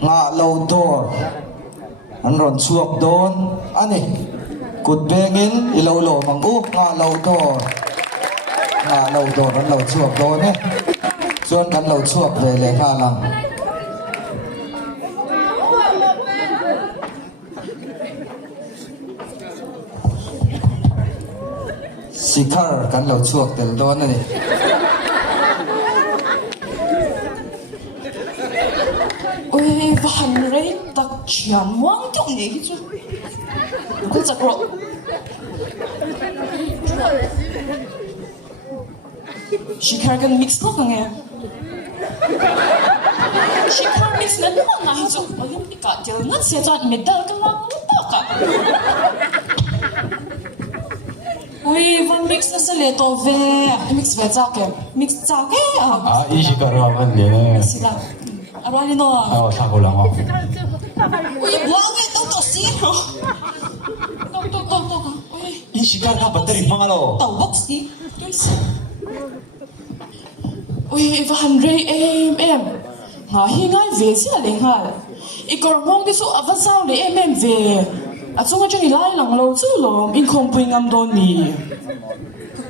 ngã lâu đor anh rộn chuộc đôn anh này cụt bengin lâu lâu mang ngã lâu đor anh lâu chuộc đôn ấy chuan anh lâu chuộc về lệ pha lăng Sikar kan lâu chuộc tel đôn này ôi van rei tak chiam wang chok ni chu ku chak ro Sikar kan mix lo kan ya Sikar mix na no na hi chu Olympic ka tel na se chan medal kan lang ta ka ôi van mix na se le to ve mix ve cha ke à ý chỉ có rồi vấn đề sila arwani no à sao cô làm không ôi wow cái tao si tao ý chỉ có các bạn tự mang alo tao box đi ôi van rei em ngã hi ngay về xí là liền ha i còn mong cái số ava sao để em về à chúng tôi chỉ lại lằng lâu chứ lắm in không bình âm đồn nì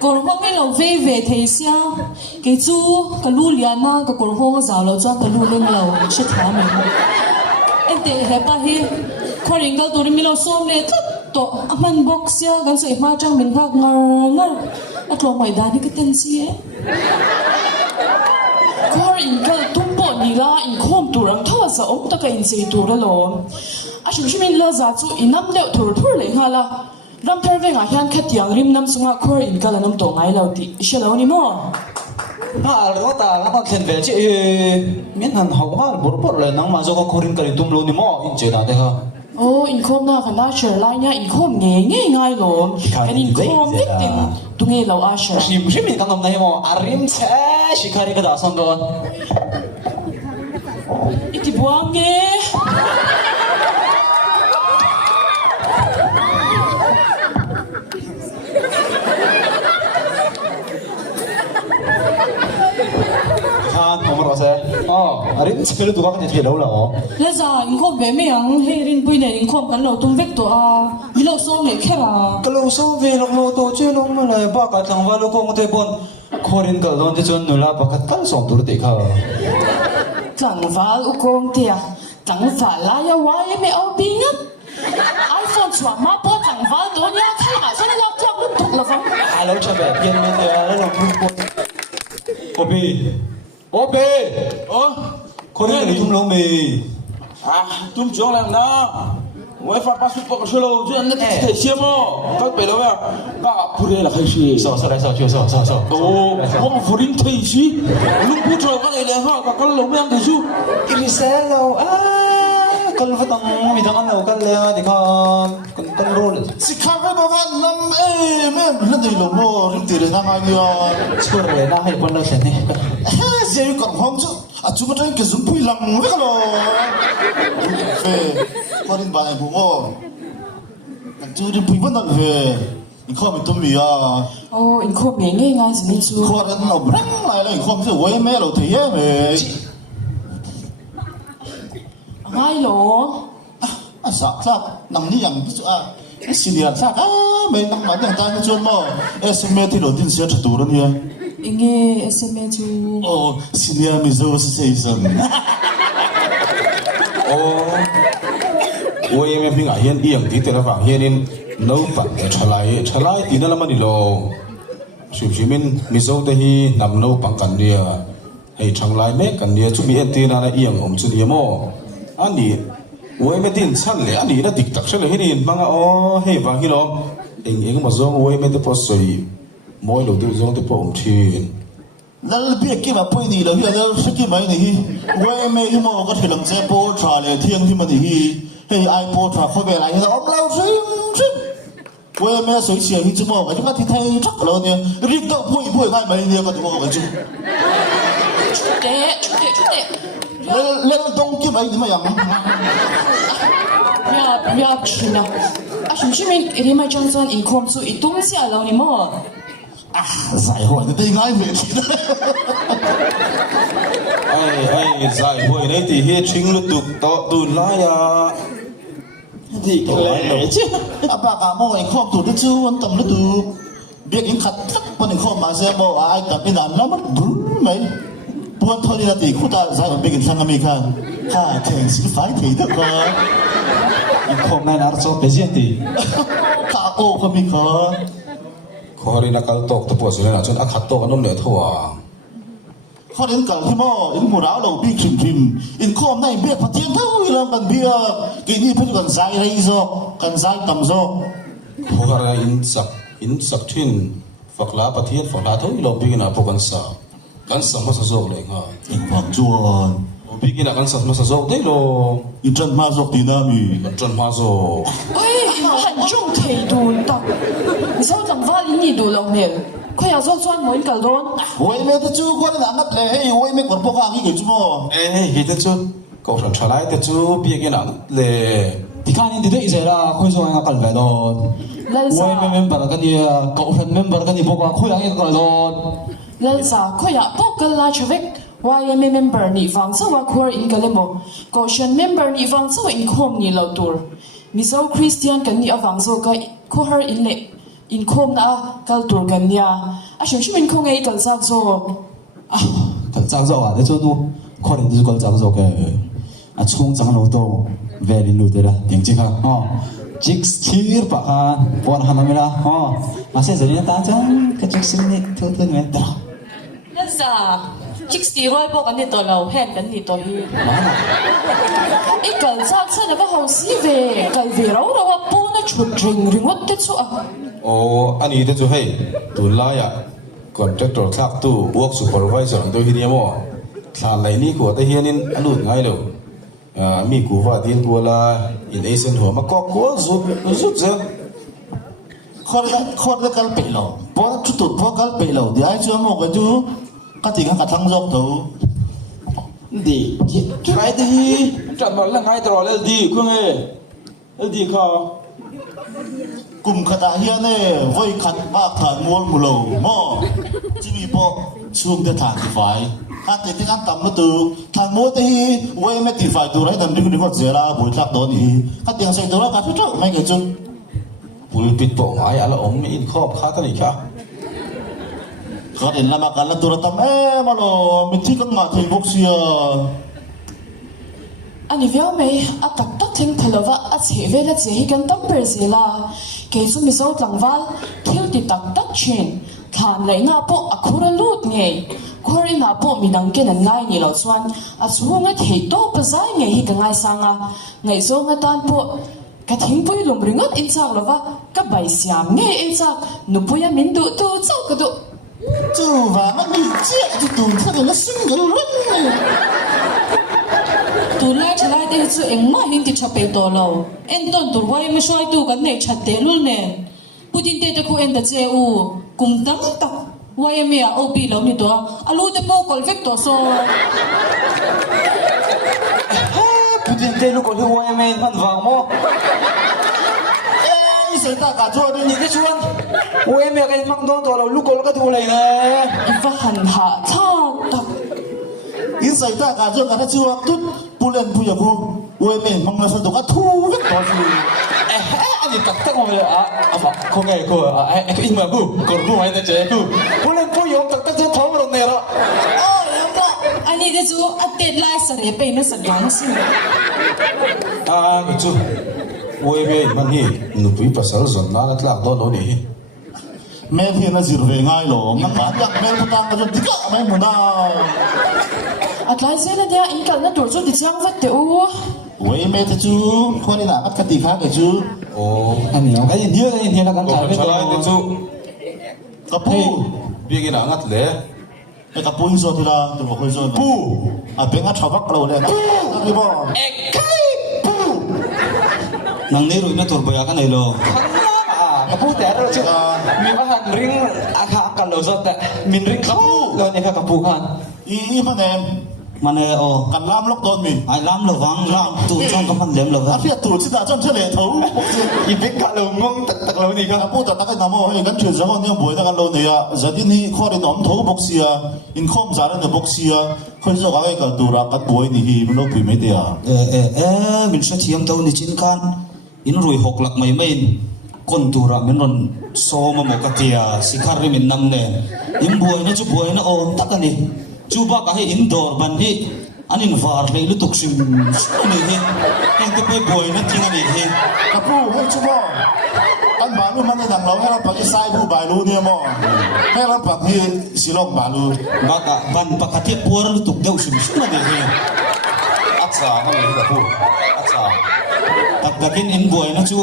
còn mong cái lâu về thấy sao cái chú cái lũ liền na cái còn mong cái giàu lâu cho cái lũ lên lâu sẽ thả mình em để hết ba hi khoan những cái tôi đi mình lâu xôm lên to aman box ya gan sai ma chang min khak ngar at lo mai dani cái tên gì ấy khoan cái tung bộ ni la in khom tu rang thawa sa om ta ka in sei tu ra lo a shim shim in la za chu inam leo thur thur le nga la ram thar ve nga hian khat yang rim nam sunga khor in kala nam to ngai lo ti she lo ni mo à rồi ta các bạn khen về chứ miễn hẳn hậu ha bột lại nắng mà do có khorin cái tum luôn thì mò in chơi nào đấy ha ô in khom na khana share lai nha in khom nghe ngai lo cái in khom biết tin tu nghe lo a share shim shim mình đang làm này mò arim sẽ shikari cái đó xong rồi iti buang nghe Nomor apa? Oh, hari ini sepuluh tukang kan jadi lâu là giờ in khom về mấy ang hay rin bui này in khom kan lo tung vek to a mi lo som le khera kalau so về lâu to chơi lâu mà lại ba cái thằng vào công ty bon, Korean cái đó thì chọn nula ba cái tan song tur dekha. tlang val u kong tia tlang val la ya wa ye me au ping iPhone chwa ma po tlang val to nya khala so la tlak lu tuk la fam Alo cha về yên bên đây là lòng không Obi, Obi, Korean cái tum lâu mì. À, tum chọn làm đó. Mới phát passport có số lâu chứ anh thể xem không? Các bạn đâu vậy? Các phụ nữ là khai sĩ. Sao đây sao chưa sao. Ồ, các phụ nữ thể sĩ. Lúc bút rồi các này là họ các con lồng em thể chứ. Irisel lâu con phải tăng mình tăng lâu con leo thì con roll. Si kafe bawa nam mem nanti lo mo rim tiri nang ayo. Skur le na hay con lâu thế này. Jadi kon hong tu, cuma tu yang kezum pui lang, kalau korin banyak bungo. Nanti rim pui pun tak ikut itu mia. ô in khom nghe ngai gì chu Korin obrang lai lah ikut tu, wei me lo tu ye me. ngai lo Sak sak, nang ni yang tu senior sak me nang mana yang tanya cuan mo. SMA ti lo tin siapa turun ya. inge sme chu Oh, senior mizo season. Ôi em bị ngại hiền yểm tí tên là vàng hiền nên nấu bằng trở lại tí nữa là mà đi lo. Chỉ mình dâu đây hi nằm nấu bằng cắn nia hay chẳng lại mấy cắn nia chúng mình tiền là yểm ông chúng yểm ô anh đi ôi em tin sẵn lẽ anh đi đã tích tắc sẽ là hiền bằng hay vàng hi lo anh mà dâu ôi em tự soi mỗi đầu tiên dâu tự bom thiên Lalu biar kita apa ini lagi ada sekali main ini. Wei me ini mau kat hilang saya potra le tiang di mana ini. Hey ai potra kau bela ini om lau sim. Wei me soi siang ini cuma macam mana titai cak lo ni. Rik tak pui ngai main ini kat mau macam. chút tệ Lalu dong kita main ini macam. ya china a shim shim in ri ma johnson in khom su i tung sia lo ni mo giải hội thì đây ngay về chị đó ai giải hội này thì hết chính lúc tục to tu lại à thì lẽ chứ à bà cả mô anh không tụt chứ quan tâm nó tụt việc anh khát tất bọn anh không mà xem mô ai tập bên nào nó mất đúng mấy buôn thôi đi là thì khu ta giải hội bên sang America ha thì sẽ phải thì được rồi anh không nên ăn số cái gì thì cả ô không mình có khó đi là cái tộc tập bữa rồi là chân ác khát tộc nó nửa thua khó đến cả khi mô in mùa áo đầu bị khìm khìm in không này biết phát triển đâu là cần bia cái gì phải cần giải đây rồi cần giải tầm rồi khó ra in sắc thìn phật lá bát thiên phật lá thôi lo bị cái nào bộ kan sa mà sa zokเลยha in vang chuan bị cái nào kan sa mà sa zok đấy lo in chân ma dọc tí nam y kan chân ma zo ôi hẳn trung thể đồn tao sao chẳng vào ý nhị đồ lòng nè khơi à do xoan muốn cả đồn ôi mẹ tôi chú quan là ngắt lệ hay ôi mẹ còn bốc hàng cái chú mò ê hít chứ cậu thằng trả lại chứ bị cái nào le thì cái này thì đấy sẽ là khơi rồi anh cần phải đó lên quay sa member cái gì cậu phần member cái gì bộ quang khơi anh cần đó lên sa khơi à bốc cái lá cho vết YM member ni vang sa wa core in cái lemo caution member ni vang sa in khom ni lo tur miso Christian kan ni avang so ka core in le in khom na kal tur kan nia a shim shim in khong ei kal sak so thật trang dậu à thế cho nó khó đến đi còn trang dậu cái à chung trang nó đâu về đến lụt ra tiếng chỉ khác chích chia bạc à bọn hắn làm ra mà sẽ dẫn đến ta chẳng cái chích xin này thôi thôi nghe đó lên sa chích steroid bốc kan ni to lo hen kan ni to hi ít kal sak sa na ka ho si ve kal ve ro ro po na chut ring ringot te chu a ô anh ấy thế hay tu lại à contractor khác tu work supervisor tôi hi mo thằng này ní của tôi hiền in anh luôn ngay đâu mi của vợ tiền của là in Asian hoa mà có của giúp chứ khó đến cái bể lò bó chút tụt bó cái bể lò thì ai chưa mò cái chú cái tiếng cái thằng dọc đâu đi cái đi chọn bảo là ngay rồi lên đi không nghe lên đi không cùng cái ta hiền này với khát ba khát muôn mù lầu mò chỉ vì bó xuống để thằng thì phải hát thì cái tầm nó từ thằng mua thì quay mấy thì phải từ đấy tầm đi đi có gì là buổi chắc đó thì hát tiếng say từ đó cả chút chút mấy cái chung bùi bịt bộ máy à là ông in khóc khá cái gì khác có đến là mà cả là từ đó tầm mà lo mình chỉ cần mà thấy bốc xia ani via me a tak tak thing thalova a che vela che hi kan tam per zela ke su mi zo tlangwal thil ti tak tak chin khan lai na po a khura lut nge khori na po mi dang ken an ngai ni lo chuan a chunga thei to pa zai nge hi ka ngai sanga ngai zo nga tan po ka thing pui lum ringot in chak lova ka bai siam nge in chak nu puya min du tu chau ka du chú và nó đi chết chú tụi nó nó sinh cái luôn tu lai chalai te chu engma hin ti chape to lo en ton tur wai me shoi tu kan nei chatte lul nen putin te ko en da che u kum tam tak wai me a opi lo ni to alu te po kol vek to so Putin tên nó còn lưu em ăn vàng mò ê xảy ta cả chỗ đi nhìn cái chuan em cái măng đó rồi lúc còn cái thu này nè iwa han ha thak tak in xảy ta cả chỗ cả chỗ tút bu lên bu giờ bu ôi mình mong là sao tụi thu vết đó gì anh ấy cắt mà mà không nghe cô cái in mà bu còn bu hay là chế bu lên bu yong cắt cho tháo vào này rồi ani de chu a te lai sa re pe na sa gang si cái chú ôi về mình hi nụ bụi pasal zon na lạc đó nó đi mẹ thì nó dịu về ngay rồi ngắm bán nhạc mẹ nó tăng cái chỗ tí cả mẹ muốn nào atlai zela dia in kal na tur chu ti chang vat te u ôi mẹ thì chú khoan đi nào bắt cái tí khác cái chú ô anh ấy cái gì là còn cái trả lại cái chú cặp pu biết cái nào ngắt lẽ cái cặp pu in rồi thì là tụi nó khơi rồi pu à bên ngắt chọc bắt đầu đây pu đi bỏ nang nero na turbo ya kan ilo kapu te ro chu mi ba han ring akha kan lo zot min ring kapu lo ne ka kapu kan i mà em มันโอ้ กันล้ำลกต้นมี ไอ้ล้ำระวังล้ำตู้จ้องกับมันเลี้ยมระวั อาง เฟียตูดที่ตาจ้องเฉลี่ยเท่า อีเบกกะเรางงตักเรานี่ครับ พูดแต่ตะกันน้ำมันให้กันเชื่อจังเนี่ยบ่อยตะกันเราเนี่ยจะที่นี่ข้อได้น้อมทุ่งบกเสียอินคอมจาระเนี่ยบกเสียคนจะก็ให้กันดูรักกันบ่อยนี่มันต้องคุยไม่ได้ mình sẽ thiam tàu ni chín kan in rui hok lak mai main kon tura min ron so ma mo katia sikhar ri min nam ne im buai na chu buai na on takani chu ba ka he indoor ban hi anin var le lu tuk sim ni he en te buai na ting ani he กระพู้ให้ชั่วโมงอันบาลูมันในหนังเราให้เราปักที่ไซผู้บาลูเนี่ยมั้งให้เราปักที่สิลองบาลู ba ka ban pa katia por lu tuk deu sim sim ani he อักษาเขาเลยกับพูดอักษา tak dakin in buai na chu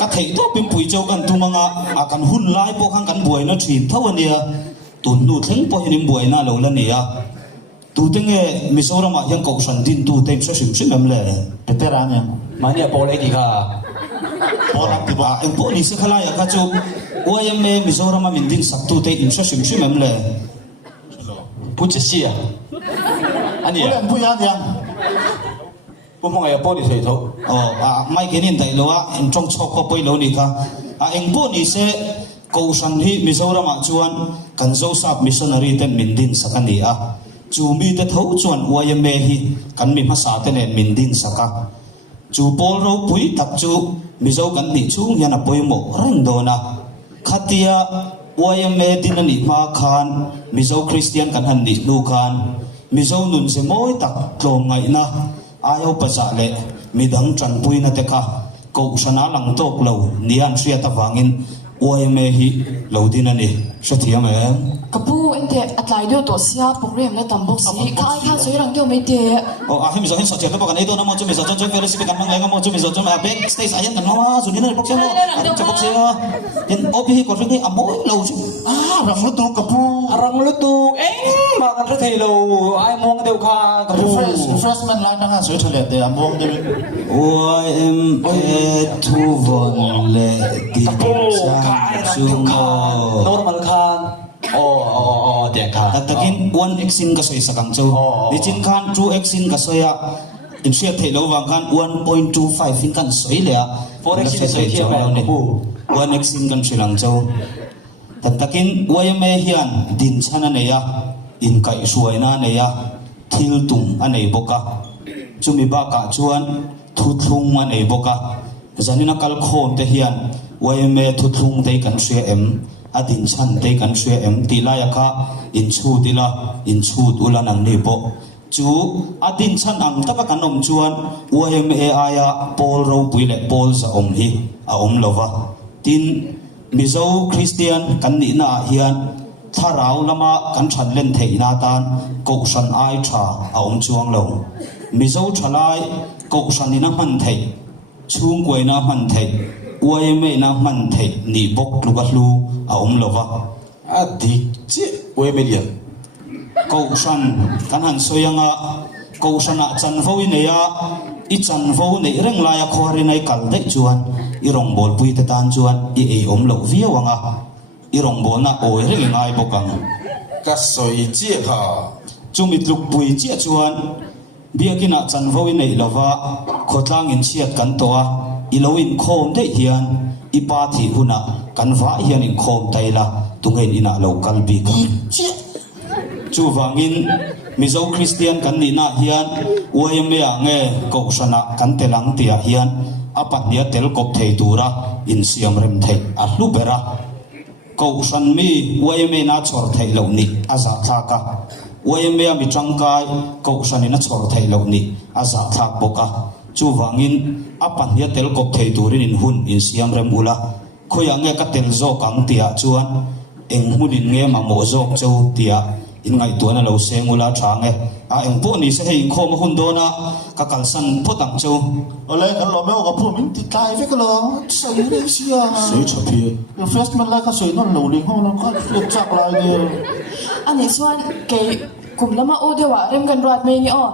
ka thei to pim pui chau kan tu manga akan hun lai po khang kan buai na thin thawania tun nu thleng po hin buai na lo la nia tu tenge mizoram a yang ko san din tu tem sa sim sim am le เป็นแต่ร้านยัง mania pol eki ka พอรับที่บ้า a en po ni se khala ya ka chu oyam me mizoram a min din sak tu te im sa sim sim am le pu che sia อันนี้ ผู้เล่นผู้ยันยัง ผมมองไอ้ป้อนี่ใส่เท่า mai kenin dai lo a en chong chok ko poi lo ni ka a eng po ni se ko san hi mizoram a chuan kan zo sap missionary ten min din sakani a chu mi te tho chuan oyam me hi kan mi ma sa te nen min din saka chu pol ro pui tak chu mizo kan ni chung yana poi mo rang do na khatia oyam me din ani ma khan mizo christian kan han ni nu khan mizo nun se moi tak tlom ngai na ayo pasa le midang tran pui na te ka ko sana lang tok lo nian sia ta wangin oyam me hi lo din ani sathiam em กระปูเอ็นเตะอัดไลเดียวตัวเสียโปรแกรมและตำบกสีข้าข้าสวยรังเดียวไม่เตะ ahim zo hin so chen to kan ito na mo chumi zo chon chon fellowship kan mang mo chumi zo chon a back stage ayan kan ma su ni na box mo cha box ya in opi hi ko ri amo lo chu รังรถตู้กระพู้ răng lướt tu ếch mà còn rất thầy lầu ai muốn đều kha cả bù refreshment ร้านนั่งสวยเฉลี่ยแต่มองเดี๋ยว oi em tu von le di cha su mo normal khan tiền kha tak takin 1x ka soi sakang chu ni chin khan 2x ka soya in share thei lo wang khan 1.25 fin kan soi le a 4x soi thia ba ni bu 1x kan silang chu takin wayame hian din chana neya in kai suaina neya thil tum anei boka chumi ba ka chuan thuthlung anei boka zanina kal khom te hian wayame thuthlung te kan sia em adin chan te kan sia em ti la ya kha in chu dila in chu ulan ang ni bo chu adin chan ang taka kanom chuan wayame aya pol ro puile pol za om hi a om lova tin mizo christian kan ni na hian tharau lama kan than len thei na tan ko san ai tha a om chuang lo mizo thalai ko san ina man thei chung koi na man thei uai me na man thei ni bok lu ka lu a om lova อะดิจิเวไม่เดียน ko san kan han soyanga ko sana chan vo ne ya i chan vo ne reng la ya khori nai kal dei chuan i rong bol pui te tan chuan i e om lo via wanga i rong bol na oi reng ngai bokang ก็สวยเจี๊ยค่ะ chumit luk pui chia chuan biakina chan vo nei lova khotlang in chiat kan toa i lo in khom de hian i pa thi huna kan va hian in khom taila tungen ina lo kalbi ka chu wangin mizo christian kan ni na hian oyame ange ko sana kan telang tia hian apat dia tel kop thei tura in siam rem thei a hlu bera ko san mi oyame na chor thei lo ni aza thaka oyame mi changkai ko san ina chor thei lo ni aza thak boka chu wangin apat dia tel kop thei turin in hun in siam rem ula khoya nge ka tel zo kang tia chuan eng hudin nge ma mo zok chau tia in ngai tu na lo sengula thange a eng po ni se hei khom hun do na ka kalsan potang chau อะไรกันเราไม่เอากระพู้มิ้นติดตายไปกันเหรอสวยเลยเชีย สวยชอบพี่ refreshment อะไรก็สวยนั่นเหล่าลิงห้องนั้นก็เรียกจากลายเดียว อันนี้ส่วนเกยกลุ่มละมาโอเดียวเริ่มกันรอดไม่นี่อ๋อ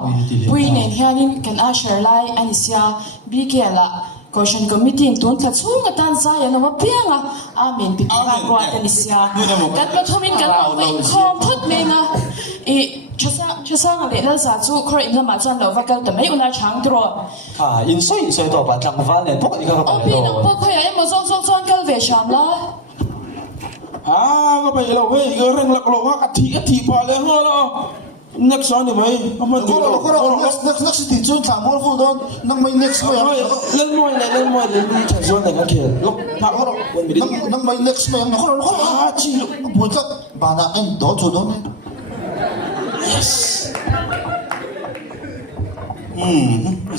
ปุยเนี่ยเฮียนี่กันอาเชอร์ไลอันนี้เสียบีเกละก็ฉันก็มีทีมตุนขัดสู้กับตันใจอย่างนั้นว่าเพียงอ่ะอาเมนปิดปากรอดกันนี่เสียกันมาทุ่มินกันเราเป็นคอมพุทธเมงอ่ะ ชะซ่าอะไรนั่นสาจูคอยอินละมาจันเราว่ากันแต่ไม่อุณาช้างตัว อินซอยตัวปัจจังฟันเนี่ยพวกนี้ก็ โอ้ ไป พี่ เล น้องพวกคอยไอ้มาซ้อนกันเวชามละ ก็ไปเราเว้ยก็เร่งหลักเราว่ากะทิพอเลยฮะเรานักสอนนี่ไหมมัน ก็เรา next city จนถามว่าเขาโดนนั่งไม่ next ไม่ เล่นมวยฉันชวนแต่ก็เขียนลูกพักเรานั่งไม่ next ไม่ยังเขาจีบุญก็บานาเอ็นโดนจุดโดน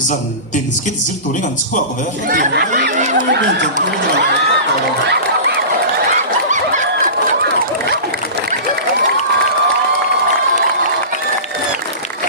dần tiền skit zil tu ni kan chua ko ve ben jan